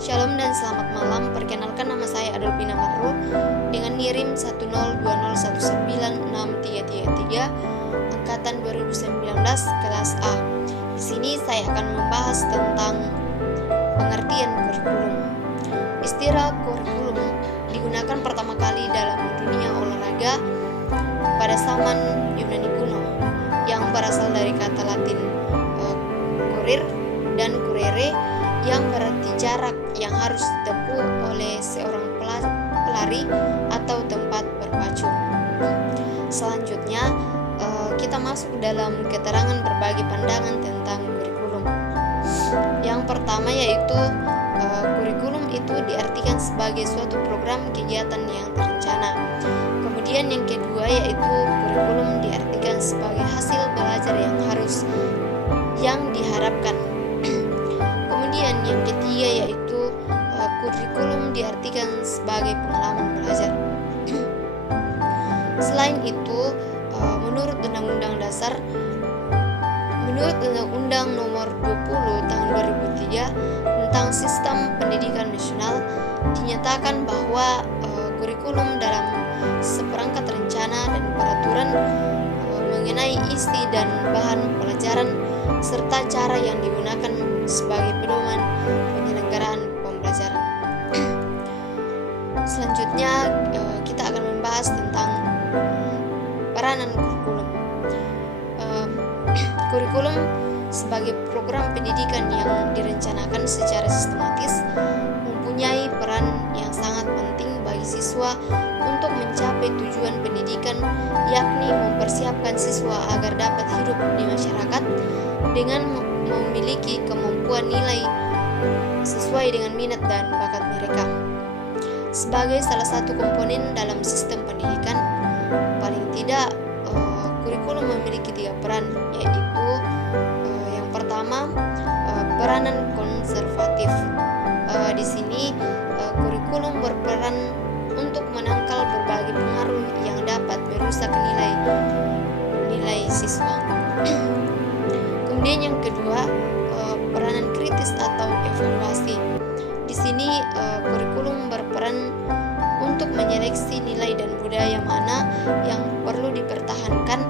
Shalom dan selamat malam. Perkenalkan, nama saya Adolfina Marro dengan NIRIM 10201963333 angkatan 2019 kelas A. Di sini saya akan membahas tentang pengertian kurikulum. Istilah kurikulum digunakan pertama kali dalam dunia olahraga pada zaman Yunani kuno yang berasal dari kata Latin kurir dan kurere yang berarti jarak yang harus ditempuh oleh seorang pelari atau tempat berpacu. Selanjutnya kita masuk dalam keterangan berbagai pandangan tentang kurikulum. Yang pertama yaitu kurikulum itu diartikan sebagai suatu program kegiatan yang terencana. Kemudian yang kedua yaitu kurikulum diartikan sebagai hasil belajar yang diharapkan. Kemudian yang ketiga yaitu kurikulum diartikan sebagai pengalaman belajar. Selain itu, menurut Undang-Undang Nomor 20 Tahun 2003 tentang Sistem Pendidikan Nasional dinyatakan bahwa kurikulum dalam seperangkat rencana dan peraturan mengenai isi dan bahan pelajaran serta cara yang digunakan sebagai pedoman penyelenggaraan pembelajaran. Selanjutnya kita akan membahas tentang peranan kurikulum. Kurikulum sebagai program pendidikan yang direncanakan secara sistematis mempunyai peran yang sangat penting bagi siswa untuk mencapai tujuan pendidikan, yakni mempersiapkan siswa agar dapat hidup di masyarakat dengan memiliki kemampuan nilai sesuai dengan minat dan bakat mereka. Sebagai salah satu komponen dalam sistem pendidikan, paling tidak kurikulum memiliki 3 peran, yaitu yang pertama peranan konservatif. Di sini kurikulum berperan untuk menangkal berbagai pengaruh yang dapat merusak nilai siswa. Kemudian yang kedua, peranan kritis atau evaluasi. Di sini kurikulum berperan untuk menyeleksi nilai dan budaya mana yang perlu dipertahankan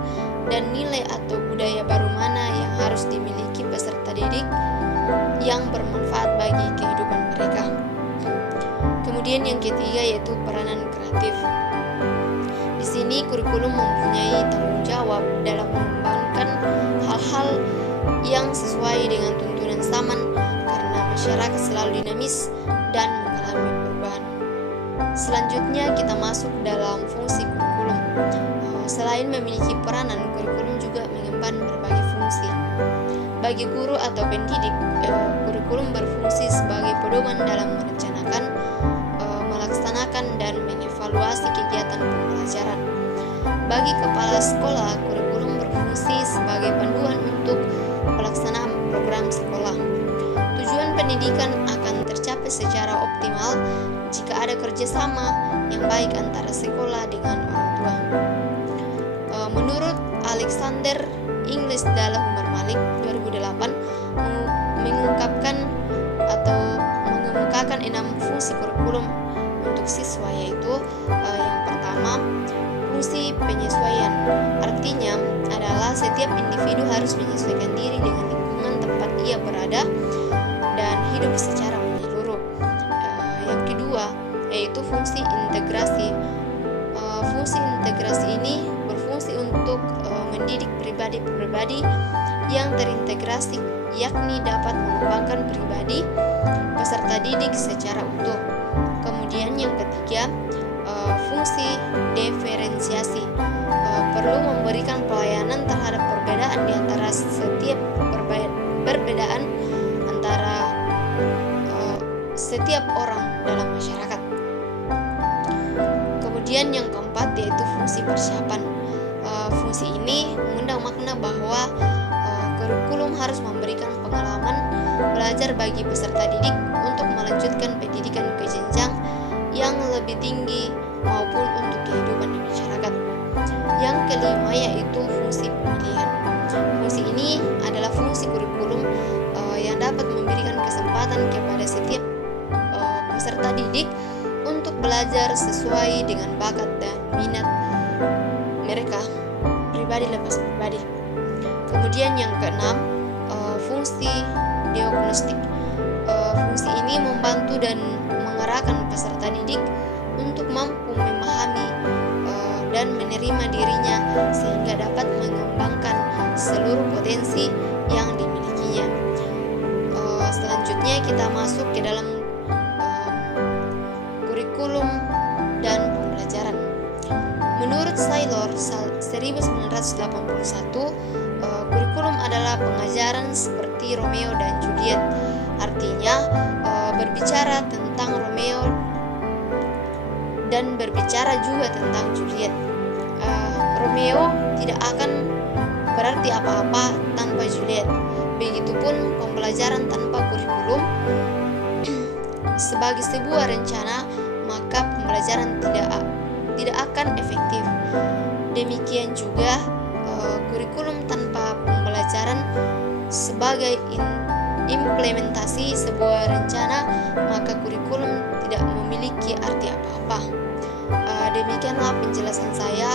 dan nilai atau budaya baru mana yang harus dimiliki peserta didik yang bermanfaat bagi kehidupan mereka. Kemudian yang ketiga yaitu peranan kreatif. Di sini kurikulum mempunyai tanggung jawab dalam mengembangkan hal-hal yang sesuai dengan tuntunan zaman karena masyarakat selalu dinamis dan mengalami perubahan. Selanjutnya kita masuk dalam fungsi kurikulum. Selain memiliki peranan, kurikulum juga mengemban berbagai fungsi. Bagi guru atau pendidik, kurikulum berfungsi sebagai pedoman dalam merencanakan, melaksanakan dan mengevaluasi kegiatan pembelajaran. Bagi kepala sekolah, kurikulum berfungsi sebagai panduan untuk pelaksanaan program sekolah. Tujuan pendidikan akan tercapai secara optimal jika ada kerjasama yang baik antara sekolah dengan orang tua. Menurut Alexander Inglis Dalla Umar Malik 2008 mengungkapkan atau mengemukakan 6 fungsi kurikulum untuk siswa, yaitu yang pertama fungsi penyesuaian. Artinya adalah setiap individu harus menyesuaikan diri dengan lingkungan tempat ia berada dan hidup secara menyeluruh. Yang kedua yaitu fungsi integrasi. Fungsi integrasi ini berfungsi untuk mendidik pribadi-pribadi yang terintegrasi, yakni dapat mengembangkan pribadi peserta didik secara utuh. Kemudian yang ketiga, fungsi diferensiasi. Perlu memberikan pelayanan terhadap perbedaan di antara setiap perbedaan antara setiap orang dalam masyarakat. Kemudian yang keempat yaitu fungsi persiapan. Fungsi ini mengundang makna bahwa kurikulum harus memberikan pengalaman belajar bagi peserta didik untuk melanjutkan pendidikan ke jenjang yang lebih tinggi maupun untuk kehidupan di masyarakat. Yang kelima yaitu fungsi pemilihan. Fungsi ini adalah fungsi kurikulum yang dapat memberikan kesempatan kepada setiap belajar sesuai dengan bakat dan minat mereka pribadi lepas pribadi. Kemudian yang keenam, fungsi diagnostik. Fungsi ini membantu dan mengarahkan peserta didik untuk mampu memahami dan menerima dirinya sehingga dapat mengembangkan seluruh potensi yang dimilikinya. Selanjutnya kita masuk ke dalam kurikulum dan pembelajaran. Menurut Saylor 1981, kurikulum adalah pengajaran seperti Romeo dan Juliet. Artinya berbicara tentang Romeo dan berbicara juga tentang Juliet. Romeo tidak akan berarti apa-apa tanpa Juliet. Begitupun pembelajaran tanpa kurikulum sebagai sebuah rencana, maka pembelajaran tidak akan efektif. Demikian juga kurikulum tanpa pembelajaran sebagai implementasi sebuah rencana, maka kurikulum tidak memiliki arti apa-apa. Demikianlah penjelasan saya